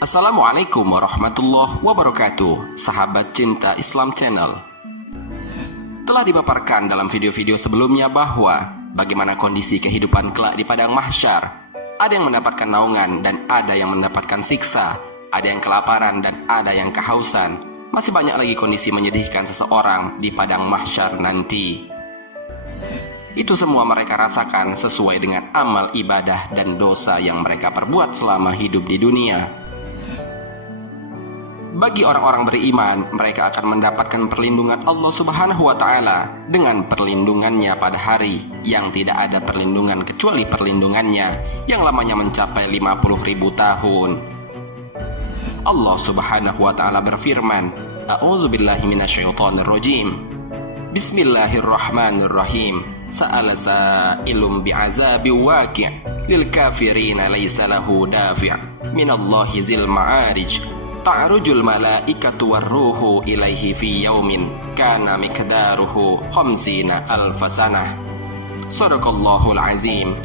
Assalamualaikum warahmatullahi wabarakatuh, sahabat cinta Islam Channel. Telah dipaparkan dalam video-video sebelumnya bahwa bagaimana kondisi kehidupan kelak di padang mahsyar. Ada yang mendapatkan naungan dan ada yang mendapatkan siksa, ada yang kelaparan dan ada yang kehausan. Masih banyak lagi kondisi menyedihkan seseorang di padang mahsyar nanti. Itu semua mereka rasakan sesuai dengan amal ibadah dan dosa yang mereka perbuat selama hidup di dunia. Bagi orang-orang beriman, mereka akan mendapatkan perlindungan Allah Subhanahu wa Ta'ala dengan perlindungannya pada hari yang tidak ada perlindungan kecuali perlindungannya yang lamanya mencapai 50.000 tahun. Allah Subhanahu wa Ta'ala berfirman, A'udzubillahi minasyaitonirrajim. Bismillahirrahmanirrahim. Sa'ala sa'ilum bi'azabi waqi' lil kafirina laysa lahu dafi' minallahi zil ma'arij. Ta'rujul malaikatu warruhu ilaihi fi yaumin kana miqdaruhu khamsina alfasanah. Shadaqallahul azim.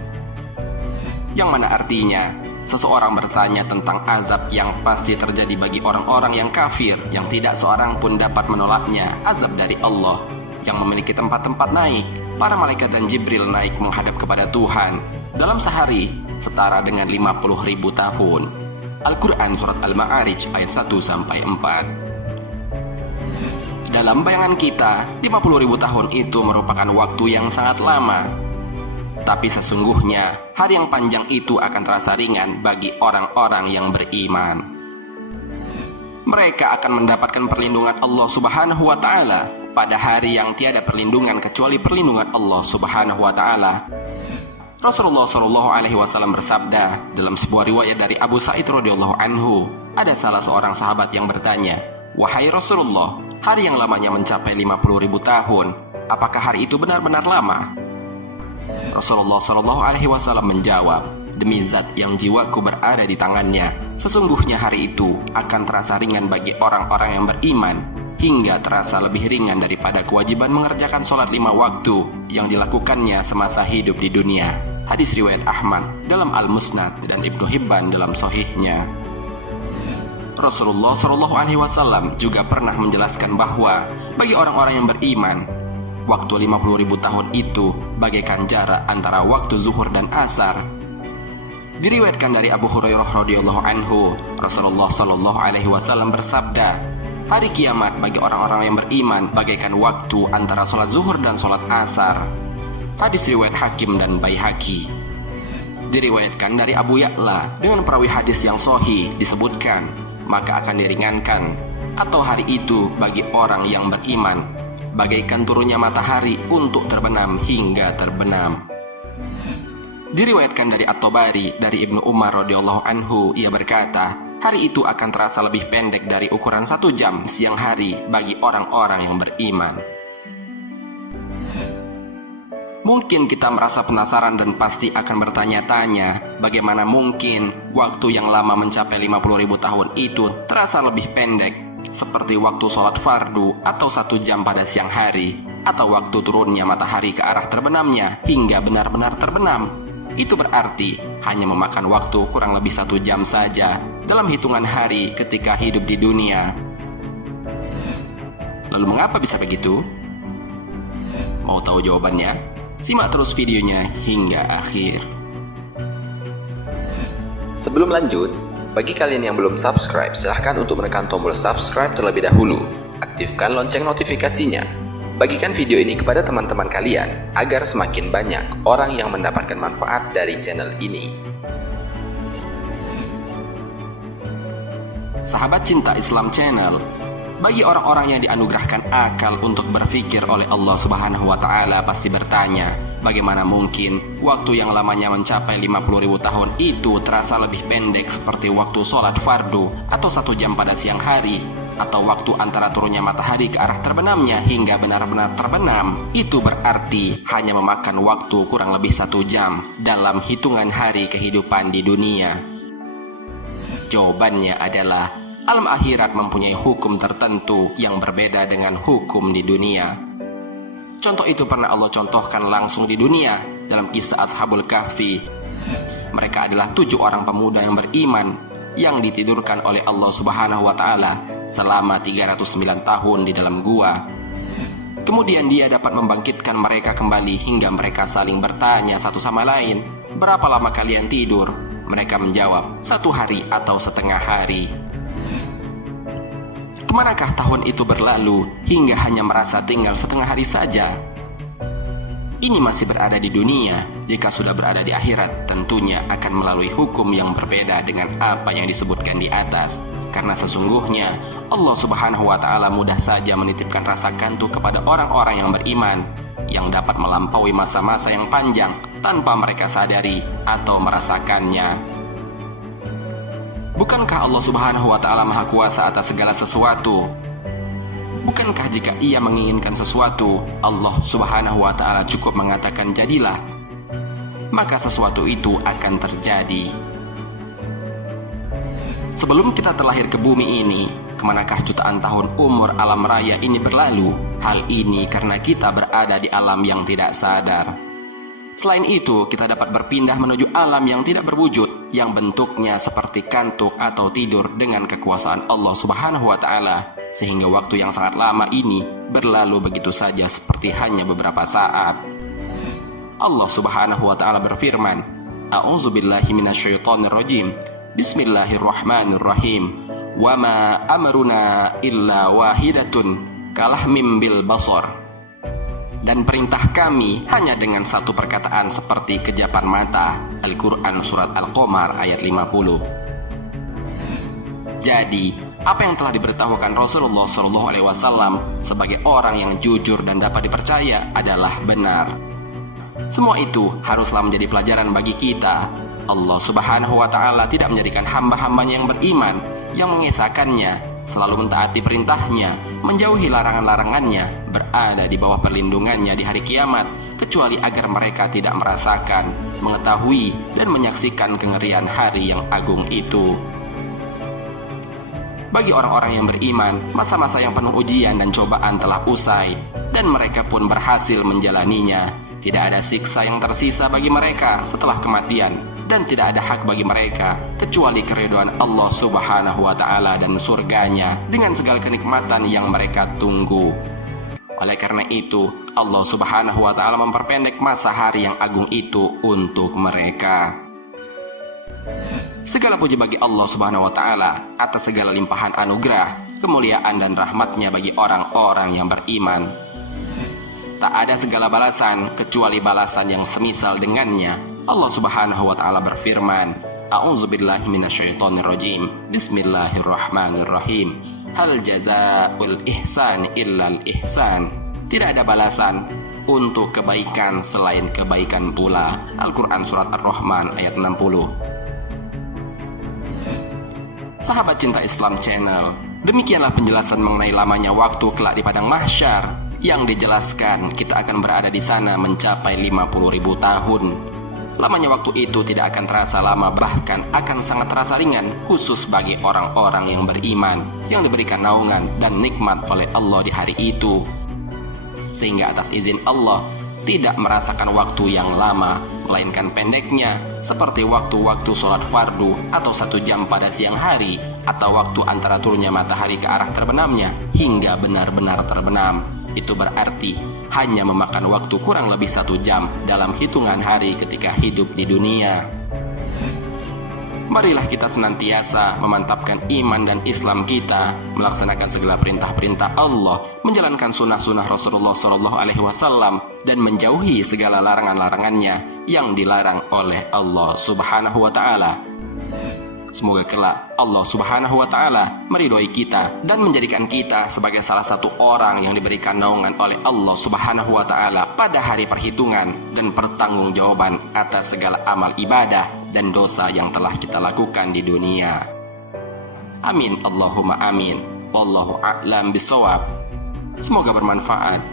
Yang mana artinya, seseorang bertanya tentang azab yang pasti terjadi bagi orang-orang yang kafir, yang tidak seorang pun dapat menolaknya, azab dari Allah yang memiliki tempat-tempat naik. Para malaikat dan Jibril naik menghadap kepada Tuhan dalam sehari setara dengan 50.000 tahun. Al-Quran Surat Al-Ma'arij ayat 1-4. Dalam bayangan kita, 50.000 tahun itu merupakan waktu yang sangat lama. Tapi sesungguhnya, hari yang panjang itu akan terasa ringan bagi orang-orang yang beriman. Mereka akan mendapatkan perlindungan Allah Subhanahu wa Ta'ala pada hari yang tiada perlindungan kecuali perlindungan Allah Subhanahu wa Ta'ala. Rasulullah SAW bersabda dalam sebuah riwayat dari Abu Sa'id radhiyallahu anhu, ada salah seorang sahabat yang bertanya, "Wahai Rasulullah, hari yang lamanya mencapai 50.000 tahun, apakah hari itu benar-benar lama?" Rasulullah SAW menjawab, "Demi zat yang jiwaku berada di tangannya, sesungguhnya hari itu akan terasa ringan bagi orang-orang yang beriman, hingga terasa lebih ringan daripada kewajiban mengerjakan sholat 5 waktu yang dilakukannya semasa hidup di dunia." Hadis riwayat Ahmad dalam Al-Musnad dan Ibnu Hibban dalam Sahihnya. Rasulullah SAW juga pernah menjelaskan bahwa bagi orang-orang yang beriman, waktu 50.000 tahun itu bagaikan jarak antara waktu zuhur dan asar. Diriwayatkan dari Abu Hurairah radhiyallahu anhu, Rasulullah SAW bersabda, hari kiamat bagi orang-orang yang beriman bagaikan waktu antara sholat zuhur dan sholat asar. Hadis riwayat Hakim dan Baihaqi. Diriwayatkan dari Abu Ya'la dengan perawi hadis yang sahih disebutkan, maka akan diringankan atau hari itu bagi orang yang beriman bagaikan turunnya matahari untuk terbenam hingga terbenam. Diriwayatkan dari At-Tabari dari Ibnu Umar radhiyallahu anhu, ia berkata, hari itu akan terasa lebih pendek dari ukuran 1 jam siang hari bagi orang-orang yang beriman. Mungkin kita merasa penasaran dan pasti akan bertanya-tanya, bagaimana mungkin waktu yang lama mencapai 50.000 tahun itu terasa lebih pendek, seperti waktu sholat fardu atau 1 jam pada siang hari, atau waktu turunnya matahari ke arah terbenamnya hingga benar-benar terbenam. Itu berarti hanya memakan waktu kurang lebih 1 jam saja dalam hitungan hari ketika hidup di dunia. Lalu mengapa bisa begitu? Mau tahu jawabannya? Simak terus videonya hingga akhir. Sebelum lanjut, bagi kalian yang belum subscribe, silahkan untuk menekan tombol subscribe terlebih dahulu. Aktifkan lonceng notifikasinya. Bagikan video ini kepada teman-teman kalian, agar semakin banyak orang yang mendapatkan manfaat dari channel ini. Sahabat cinta Islam Channel, bagi orang-orang yang dianugerahkan akal untuk berpikir oleh Allah Subhanahu wa Ta'ala pasti bertanya, bagaimana mungkin waktu yang lamanya mencapai 50.000 tahun itu terasa lebih pendek seperti waktu sholat fardu atau 1 jam pada siang hari, atau waktu antara turunnya matahari ke arah terbenamnya hingga benar-benar terbenam. Itu berarti hanya memakan waktu kurang lebih 1 jam dalam hitungan hari kehidupan di dunia. Jawabannya adalah alam akhirat mempunyai hukum tertentu yang berbeda dengan hukum di dunia. Contoh itu pernah Allah contohkan langsung di dunia dalam kisah Ashabul Kahfi. Mereka adalah 7 orang pemuda yang beriman yang ditidurkan oleh Allah Subhanahu wa Ta'ala selama 309 tahun di dalam gua. Kemudian Dia dapat membangkitkan mereka kembali hingga mereka saling bertanya satu sama lain, "Berapa lama kalian tidur?" Mereka menjawab, 1 hari atau setengah hari. Kemanakah tahun itu berlalu hingga hanya merasa tinggal setengah hari saja? Ini masih berada di dunia. Jika sudah berada di akhirat, tentunya akan melalui hukum yang berbeda dengan apa yang disebutkan di atas. Karena sesungguhnya Allah Subhanahu wa Ta'ala mudah saja menitipkan rasa kantuk kepada orang-orang yang beriman, yang dapat melampaui masa-masa yang panjang tanpa mereka sadari atau merasakannya. Bukankah Allah Subhanahu wa Ta'ala Maha Kuasa atas segala sesuatu? Bukankah jika Ia menginginkan sesuatu, Allah Subhanahu wa Ta'ala cukup mengatakan jadilah, maka sesuatu itu akan terjadi. Sebelum kita terlahir ke bumi ini, kemanakah jutaan tahun umur alam raya ini berlalu? Hal ini karena kita berada di alam yang tidak sadar. Selain itu, kita dapat berpindah menuju alam yang tidak berwujud, yang bentuknya seperti kantuk atau tidur dengan kekuasaan Allah Subhanahu wa Ta'ala, sehingga waktu yang sangat lama ini berlalu begitu saja seperti hanya beberapa saat. Allah Subhanahu wa Ta'ala berfirman, "A'udzubillahi minasyaitonirrajim. Bismillahirrahmanirrahim. Wa ma amruna illa wahidatun kalahmim bil basar." Dan perintah kami hanya dengan satu perkataan seperti kejapan mata. Al-Quran Surat Al-Qamar ayat 50. Jadi, apa yang telah diberitahukan Rasulullah SAW sebagai orang yang jujur dan dapat dipercaya adalah benar. Semua itu haruslah menjadi pelajaran bagi kita. Allah Subhanahu wa Ta'ala tidak menjadikan hamba-hambanya yang beriman, yang mengesahkannya, selalu mentaati perintahnya, menjauhi larangan-larangannya, berada di bawah perlindungannya di hari kiamat, kecuali agar mereka tidak merasakan, mengetahui, dan menyaksikan kengerian hari yang agung itu. Bagi orang-orang yang beriman, masa-masa yang penuh ujian dan cobaan telah usai, dan mereka pun berhasil menjalaninya. Tidak ada siksa yang tersisa bagi mereka setelah kematian, dan tidak ada hak bagi mereka kecuali keridhaan Allah Subhanahu wa Ta'ala dan surganya dengan segala kenikmatan yang mereka tunggu. Oleh karena itu, Allah Subhanahu wa Ta'ala memperpendek masa hari yang agung itu untuk mereka. Segala puji bagi Allah Subhanahu wa Ta'ala atas segala limpahan anugerah, kemuliaan dan rahmatnya bagi orang-orang yang beriman. Tak ada segala balasan kecuali balasan yang semisal dengannya. Allah Subhanahu wa Ta'ala berfirman, "A'udzubillahi minasyaitonirrajim. Bismillahirrahmanirrahim. Hal jazaa'ul ihsan illal ihsan." Tidak ada balasan untuk kebaikan selain kebaikan pula. Al-Quran Surat Ar-Rahman ayat 60. Sahabat Cinta Islam Channel, demikianlah penjelasan mengenai lamanya waktu kelak di padang mahsyar, yang dijelaskan kita akan berada di sana mencapai 50.000 tahun. Lamanya waktu itu tidak akan terasa lama, bahkan akan sangat terasa ringan, khusus bagi orang-orang yang beriman, yang diberikan naungan dan nikmat oleh Allah di hari itu, sehingga atas izin Allah tidak merasakan waktu yang lama, melainkan pendeknya, seperti waktu-waktu sholat fardu atau 1 jam pada siang hari, atau waktu antara turunnya matahari ke arah terbenamnya hingga benar-benar terbenam. Itu berarti hanya memakan waktu kurang lebih 1 jam dalam hitungan hari ketika hidup di dunia. Marilah kita senantiasa memantapkan iman dan Islam kita, melaksanakan segala perintah-perintah Allah, menjalankan sunnah-sunnah Rasulullah SAW, dan menjauhi segala larangan-larangannya yang dilarang oleh Allah Subhanahu wa Ta'ala. Semoga kelak Allah Subhanahu wa Ta'ala meridhoi kita dan menjadikan kita sebagai salah satu orang yang diberikan naungan oleh Allah Subhanahu wa Ta'ala pada hari perhitungan dan pertanggungjawaban atas segala amal ibadah dan dosa yang telah kita lakukan di dunia. Amin Allahumma amin. Wallahu a'lam bishawab. Semoga bermanfaat.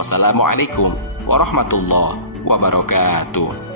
Wassalamualaikum warahmatullahi wabarakatuh.